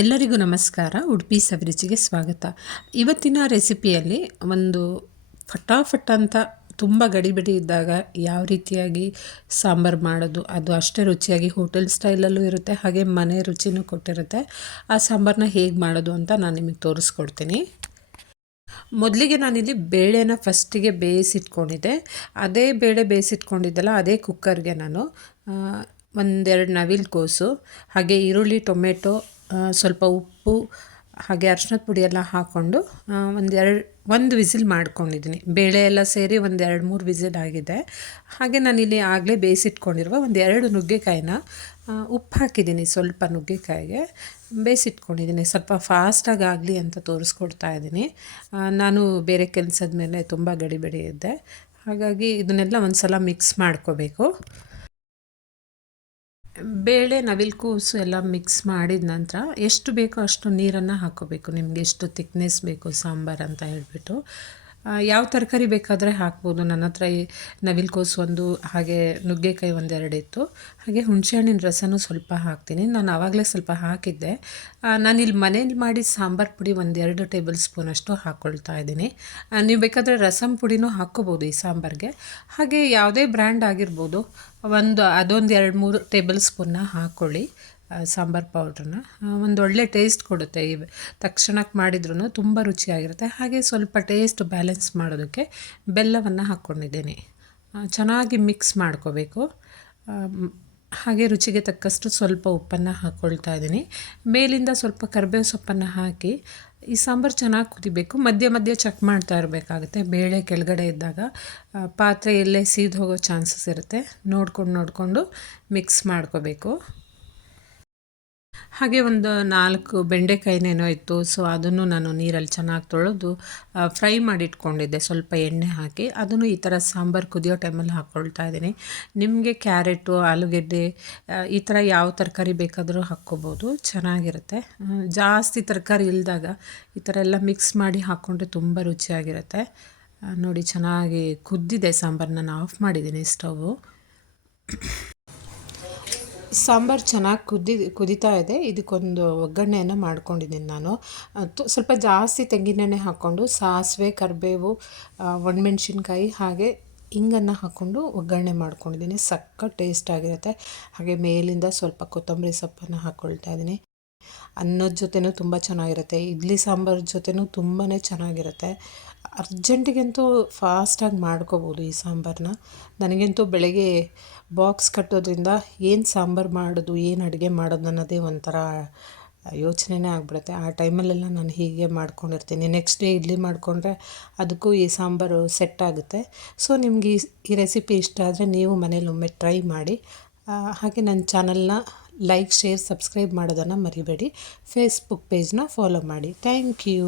ಎಲ್ಲರಿಗೂ ನಮಸ್ಕಾರ. ಉಡುಪಿ ಸವಿರುಚಿಗೆ ಸ್ವಾಗತ. ಇವತ್ತಿನ ರೆಸಿಪಿಯಲ್ಲಿ ಒಂದು ಫಟಾಫಟ್ ಅಂತ ತುಂಬ ಗಡಿಬಿಡಿ ಇದ್ದಾಗ ಯಾವ ರೀತಿಯಾಗಿ ಸಾಂಬಾರು ಮಾಡೋದು, ಅದು ಅಷ್ಟೇ ರುಚಿಯಾಗಿ ಹೋಟೆಲ್ ಸ್ಟೈಲಲ್ಲೂ ಇರುತ್ತೆ, ಹಾಗೆ ಮನೆ ರುಚಿನೂ ಕೊಟ್ಟಿರುತ್ತೆ. ಆ ಸಾಂಬಾರನ್ನ ಹೇಗೆ ಮಾಡೋದು ಅಂತ ನಾನು ನಿಮಗೆ ತೋರಿಸ್ಕೊಡ್ತೀನಿ. ಮೊದಲಿಗೆ ನಾನಿಲ್ಲಿ ಬೇಳೆನ ಫಸ್ಟಿಗೆ ಬೇಯಿಸಿಟ್ಕೊಂಡಿದ್ದೆ. ಅದೇ ಬೇಳೆ ಬೇಯಿಸಿಟ್ಕೊಂಡಿದ್ದಲ್ಲ, ಅದೇ ಕುಕ್ಕರ್ಗೆ ನಾನು ಒಂದೆರಡು ನವಿಲು ಕೋಸು, ಹಾಗೆ ಈರುಳ್ಳಿ, ಟೊಮೆಟೊ ಸ್ವಲ್ಪ ಉಪ್ಪು, ಹಾಗೆ ಅರ್ಶಿನದ ಪುಡಿ ಎಲ್ಲ ಹಾಕ್ಕೊಂಡು ಒಂದೆರಡು, ಒಂದು ವಿಸಿಲ್ ಮಾಡ್ಕೊಂಡಿದ್ದೀನಿ. ಬೇಳೆ ಎಲ್ಲ ಸೇರಿ ಒಂದು ಎರಡು ಮೂರು ವಿಸಿಲ್ ಆಗಿದೆ. ಹಾಗೆ ನಾನಿಲ್ಲಿ ಆಗಲೇ ಬೇಯಿಸಿಟ್ಕೊಂಡಿರುವ ಒಂದು ಎರಡು ನುಗ್ಗೆಕಾಯಿನ ಉಪ್ಪು ಹಾಕಿದ್ದೀನಿ ಸ್ವಲ್ಪ ನುಗ್ಗೆಕಾಯಿಗೆ. ಬೇಯಿಸಿಟ್ಕೊಂಡಿದ್ದೀನಿ. ಸ್ವಲ್ಪ ಫಾಸ್ಟಾಗಿ ಆಗಲಿ ಅಂತ ತೋರಿಸ್ಕೊಡ್ತಾ ಇದ್ದೀನಿ. ನಾನು ಬೇರೆ ಕೆಲಸದ ಮೇಲೆ ತುಂಬ ಗಡಿಬಿಡಿ ಇದ್ದೆ. ಹಾಗಾಗಿ ಇದನ್ನೆಲ್ಲ ಒಂದು ಸಲ ಮಿಕ್ಸ್ ಮಾಡ್ಕೋಬೇಕು. ಬೇಳೆ ನವಿಲುಕೋಸು ಎಲ್ಲ ಮಿಕ್ಸ್ ಮಾಡಿದ ನಂತರ ಎಷ್ಟು ಬೇಕೋ ಅಷ್ಟು ನೀರನ್ನು ಹಾಕೋಬೇಕು. ನಿಮಗೆ ಎಷ್ಟು ತಿಕ್ನೆಸ್ ಬೇಕು ಸಾಂಬಾರು ಅಂತ ಹೇಳಿಬಿಟ್ಟು. ಯಾವ ತರಕಾರಿ ಬೇಕಾದರೆ ಹಾಕ್ಬೋದು? ನನ್ನ ಹತ್ರ ಈ ನವಿಲ್ಕೋಸು ಒಂದು, ಹಾಗೆ ನುಗ್ಗೆಕಾಯಿ ಒಂದೆರಡು ಇತ್ತು. ಹಾಗೆ ಹುಣಸೆಹಣ್ಣಿನ ರಸನೂ ಸ್ವಲ್ಪ ಹಾಕ್ತೀನಿ. ನಾನು ಆವಾಗಲೇ ಸ್ವಲ್ಪ ಹಾಕಿದ್ದೆ. ನಾನು ಇಲ್ಲಿ ಮನೇಲಿ ಮಾಡಿ ಸಾಂಬಾರು ಪುಡಿ ಒಂದೆರಡು ಟೇಬಲ್ ಸ್ಪೂನಷ್ಟು ಹಾಕ್ಕೊಳ್ತಾ ಇದ್ದೀನಿ. ನೀವು ಬೇಕಾದರೆ ರಸಂ ಪುಡಿನೂ ಹಾಕ್ಕೋಬೋದು ಈ ಸಾಂಬಾರಿಗೆ. ಹಾಗೆ ಯಾವುದೇ ಬ್ರ್ಯಾಂಡ್ ಆಗಿರ್ಬೋದು, ಒಂದು, ಅದೊಂದು ಎರಡು, ಮೂರು ಟೇಬಲ್ ಸ್ಪೂನ್ನ ಹಾಕ್ಕೊಳ್ಳಿ ಸಾಂಬಾರು ಪೌಡ್ರನ್ನ ಒಂದು ಒಳ್ಳೆ ಟೇಸ್ಟ್ ಕೊಡುತ್ತೆ. ಈ ತಕ್ಷಣಕ್ಕೆ ಮಾಡಿದ್ರೂ ತುಂಬ ರುಚಿಯಾಗಿರುತ್ತೆ. ಹಾಗೆ ಸ್ವಲ್ಪ ಟೇಸ್ಟ್ ಬ್ಯಾಲೆನ್ಸ್ ಮಾಡೋದಕ್ಕೆ ಬೆಲ್ಲವನ್ನು ಹಾಕ್ಕೊಂಡಿದ್ದೀನಿ ಚೆನ್ನಾಗಿ ಮಿಕ್ಸ್ ಮಾಡ್ಕೋಬೇಕು. ಹಾಗೆ ರುಚಿಗೆ ತಕ್ಕಷ್ಟು ಸ್ವಲ್ಪ ಉಪ್ಪನ್ನು ಹಾಕ್ಕೊಳ್ತಾ ಇದ್ದೀನಿ. ಮೇಲಿಂದ ಸ್ವಲ್ಪ ಕರಿಬೇವು ಸೊಪ್ಪನ್ನು ಹಾಕಿ ಈ ಸಾಂಬಾರು ಚೆನ್ನಾಗಿ ಕುದಿಬೇಕು. ಮಧ್ಯ ಮಧ್ಯ ಚೆಕ್ ಮಾಡ್ತಾ ಇರಬೇಕಾಗುತ್ತೆ. ಬೇಳೆ ಕೆಳಗಡೆ ಇದ್ದಾಗ ಪಾತ್ರೆ ಎಲ್ಲೇ ಸೀದು ಹೋಗೋ ಚಾನ್ಸಸ್ ಇರುತ್ತೆ. ನೋಡ್ಕೊಂಡು ನೋಡಿಕೊಂಡು ಮಿಕ್ಸ್ ಮಾಡ್ಕೋಬೇಕು. ಹಾಗೆ ಒಂದು ನಾಲ್ಕು ಬೆಂಡೆಕಾಯಿನೇನೋ ಇತ್ತು ಸೊ ಅದನ್ನು ನಾನು ನೀರಲ್ಲಿ ಚೆನ್ನಾಗಿ ತೊಳೆದು ಫ್ರೈ ಮಾಡಿ ಇಟ್ಕೊಂಡಿದ್ದೆ ಸ್ವಲ್ಪ ಎಣ್ಣೆ ಹಾಕಿ, ಅದನ್ನು ಈ ಥರ ಸಾಂಬಾರು ಕುದಿಯೋ ಟೈಮಲ್ಲಿ ಹಾಕ್ಕೊಳ್ತಾ ಇದ್ದೀನಿ. ನಿಮಗೆ ಕ್ಯಾರೆಟು, ಆಲೂಗೆಡ್ಡೆ ಈ ಥರ ಯಾವ ತರಕಾರಿ ಬೇಕಾದರೂ ಹಾಕ್ಕೋಬೋದು. ಚೆನ್ನಾಗಿರುತ್ತೆ. ಜಾಸ್ತಿ ತರಕಾರಿ ಇಲ್ಲದಾಗ ಈ ಥರ ಎಲ್ಲ ಮಿಕ್ಸ್ ಮಾಡಿ ಹಾಕ್ಕೊಂಡ್ರೆ ತುಂಬ ರುಚಿಯಾಗಿರುತ್ತೆ. ನೋಡಿ, ಚೆನ್ನಾಗಿ ಕುದ್ದಿದೆ ಸಾಂಬಾರು ನಾನು ಆಫ್ ಮಾಡಿದ್ದೀನಿ ಸ್ಟವು. ಸಾಂಬಾರು ಚೆನ್ನಾಗಿ ಕುದಿ ಕುದೀತಾ ಇದೆ. ಇದಕ್ಕೊಂದು ಒಗ್ಗರಣೆಯನ್ನು ಮಾಡ್ಕೊಂಡಿದ್ದೀನಿ ನಾನು. ಸ್ವಲ್ಪ ಜಾಸ್ತಿ ತೆಂಗಿನೆಣ್ಣೆ ಹಾಕ್ಕೊಂಡು ಸಾಸಿವೆ, ಕರಿಬೇವು ಒಣಮೆಣ್ಸಿನ್ಕಾಯಿ ಹಾಗೆ ಹಿಂಗನ್ನು ಹಾಕ್ಕೊಂಡು ಒಗ್ಗರಣೆ ಮಾಡ್ಕೊಂಡಿದ್ದೀನಿ. ಸಕ್ಕ ಟೇಸ್ಟ್ ಆಗಿರುತ್ತೆ. ಹಾಗೆ ಮೇಲಿಂದ ಸ್ವಲ್ಪ ಕೊತ್ತಂಬರಿ ಸೊಪ್ಪನ್ನು ಹಾಕ್ಕೊಳ್ತಾ ಇದ್ದೀನಿ. ಅನ್ನದ ಜೊತೆನೂ ತುಂಬ ಚೆನ್ನಾಗಿರುತ್ತೆ. ಇಡ್ಲಿ ಸಾಂಬಾರು ಜೊತೆನೂ ತುಂಬಾ ಚೆನ್ನಾಗಿರುತ್ತೆ. ಅರ್ಜೆಂಟಿಗಂತೂ ಫಾಸ್ಟಾಗಿ ಮಾಡ್ಕೋಬೋದು ಈ ಸಾಂಬಾರನ್ನ ನನಗಂತೂ ಬೆಳಗ್ಗೆ ಬಾಕ್ಸ್ ಕಟ್ಟೋದ್ರಿಂದ ಏನು ಸಾಂಬಾರು ಮಾಡೋದು, ಏನು ಅಡುಗೆ ಮಾಡೋದು ಅನ್ನೋದೇ ಒಂಥರ ಯೋಚನೆನೇ ಆಗಿಬಿಡುತ್ತೆ. ಆ ಟೈಮಲ್ಲೆಲ್ಲ ನಾನು ಹೀಗೆ ಮಾಡ್ಕೊಂಡಿರ್ತೀನಿ. ನೆಕ್ಸ್ಟ್ ಡೇ ಇಡ್ಲಿ ಮಾಡಿಕೊಂಡ್ರೆ ಅದಕ್ಕೂ ಈ ಸಾಂಬಾರು ಸೆಟ್ ಆಗುತ್ತೆ. ಸೊ ನಿಮ್ಗೆ ಈ ಈ ರೆಸಿಪಿ ಇಷ್ಟ ಆದರೆ ನೀವು ಮನೇಲಿ ಒಮ್ಮೆ ಟ್ರೈ ಮಾಡಿ. ಹಾಗೆ ನನ್ನ ಚಾನಲ್ನ ಲೈಕ್ ಶೇರ್ ಸಬ್ಸ್ಕ್ರೈಬ್ ಮಾಡೋದನ್ನು ಮರಿಬೇಡಿ. ಫೇಸ್ಬುಕ್ ಪೇಜ್ನ ಫಾಲೋ ಮಾಡಿ. Thank you